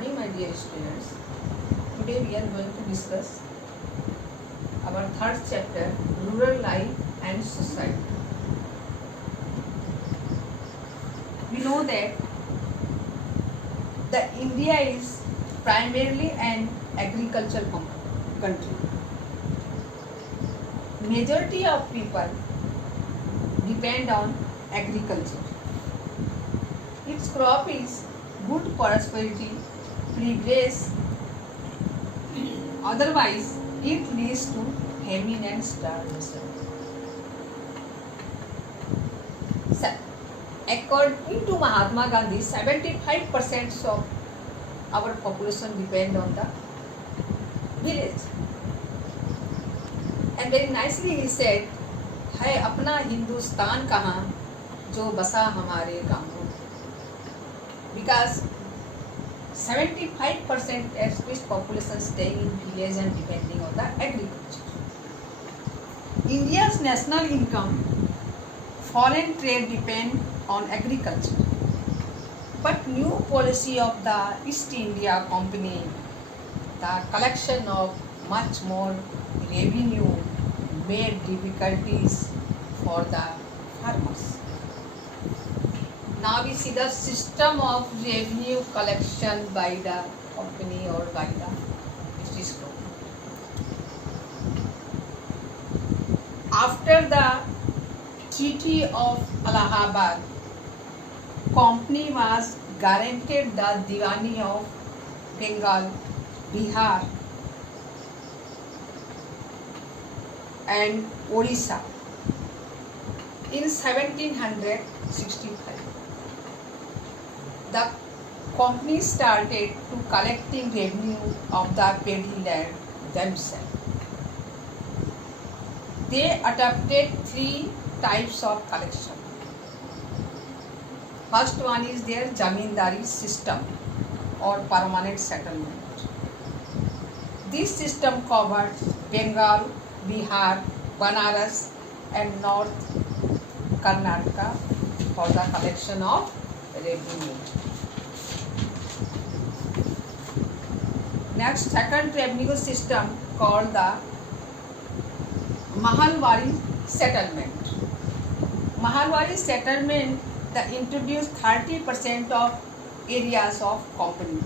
morning, my dear students. Today we are going to discuss our third chapter, Rural Life and Society. We know that the India is primarily an agricultural country. Majority of people depend on agriculture. Its crop is good prosperity, prevails. Otherwise, it leads to famine and starvation. According to Mahatma Gandhi, 75% of our population depend on the village. And very nicely he said, है अपना हिंदुस्तान कहाँ जो बसा हमारे गाँवों. Because 75% of this population staying in village and depending on the agriculture. India's national income, foreign trade depend on agriculture. But new policy of the East India Company, the collection of much more revenue made difficulties for the farmers. Now we see the system of revenue collection by the company or by the British government. After the Treaty of Allahabad, company was guaranteed the Diwani of Bengal, Bihar and Odisha in 1765. The company started to collecting revenue of the paddy land themselves. They adopted 3 types of collection. First one is their zamindari system or permanent settlement. This system covers Bengal, Bihar, Banaras and North Karnataka for the collection of revenue. Next, second revenue system called the Mahalwari settlement. Mahalwari settlement introduced 30% of areas of company.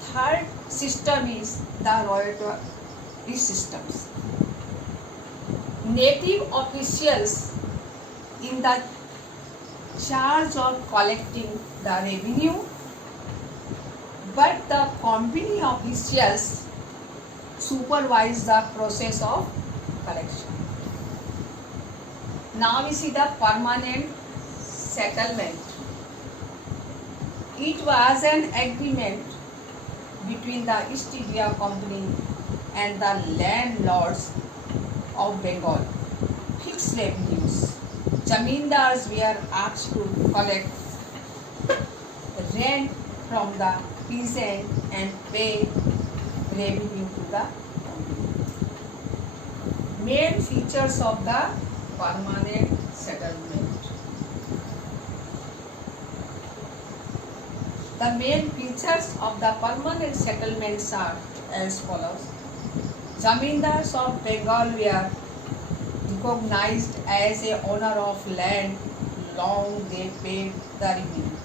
Third system is the royalty systems. Native officials in the charge of collecting the revenue, but the company officials supervise the process of collection. Now we see the permanent settlement. It was an agreement between the East India Company and the landlords of Bengal. Fixed revenues. Zamindars were asked to collect rent from the peasant and pay revenue to the company. Main features of the permanent settlement. The main features of the permanent settlements are as follows. Zamindars of Bengal were recognized as a owner of land long they paid the revenue.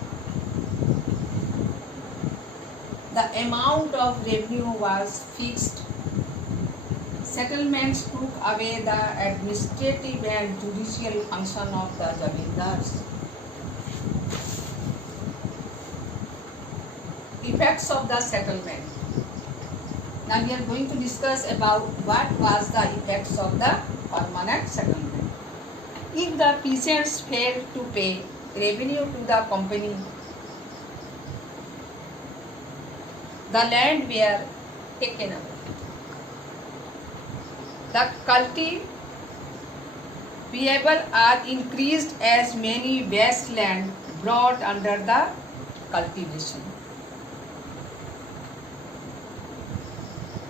The amount of revenue was fixed. Settlements took away the administrative and judicial function of the zamindars. Effects of the settlement. Now we are going to discuss about what was the effects of the permanent settlement. If the peasants failed to pay revenue to the company, the land were taken away. The cultivable are increased as many wasteland brought under the cultivation.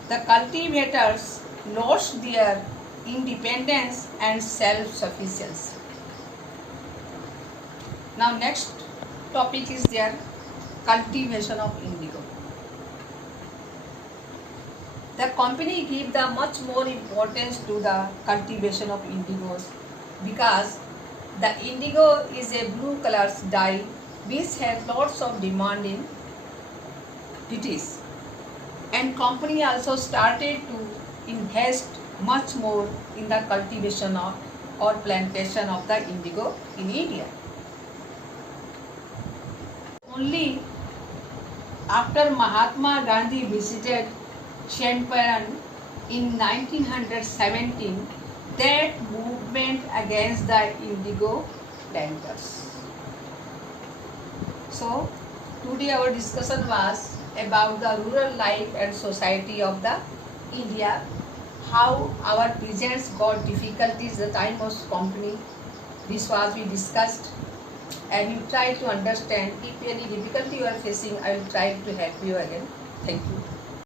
The cultivators lost their independence and self-sufficiency. Now next topic is there cultivation of indigo. The company give the much more importance to the cultivation of indigos because the indigo is a blue color dye which has lots of demand in British, and company also started to invest much more in the cultivation of or plantation of the indigo in India. Only after Mahatma Gandhi visited Champaran in 1917 that movement against the indigo planters. So today our discussion was about the rural life and society of the India, how our peasants got difficulties at the time of company. This was we discussed, and you try to understand. If any difficulty you are facing, I will try to help you again. Thank you.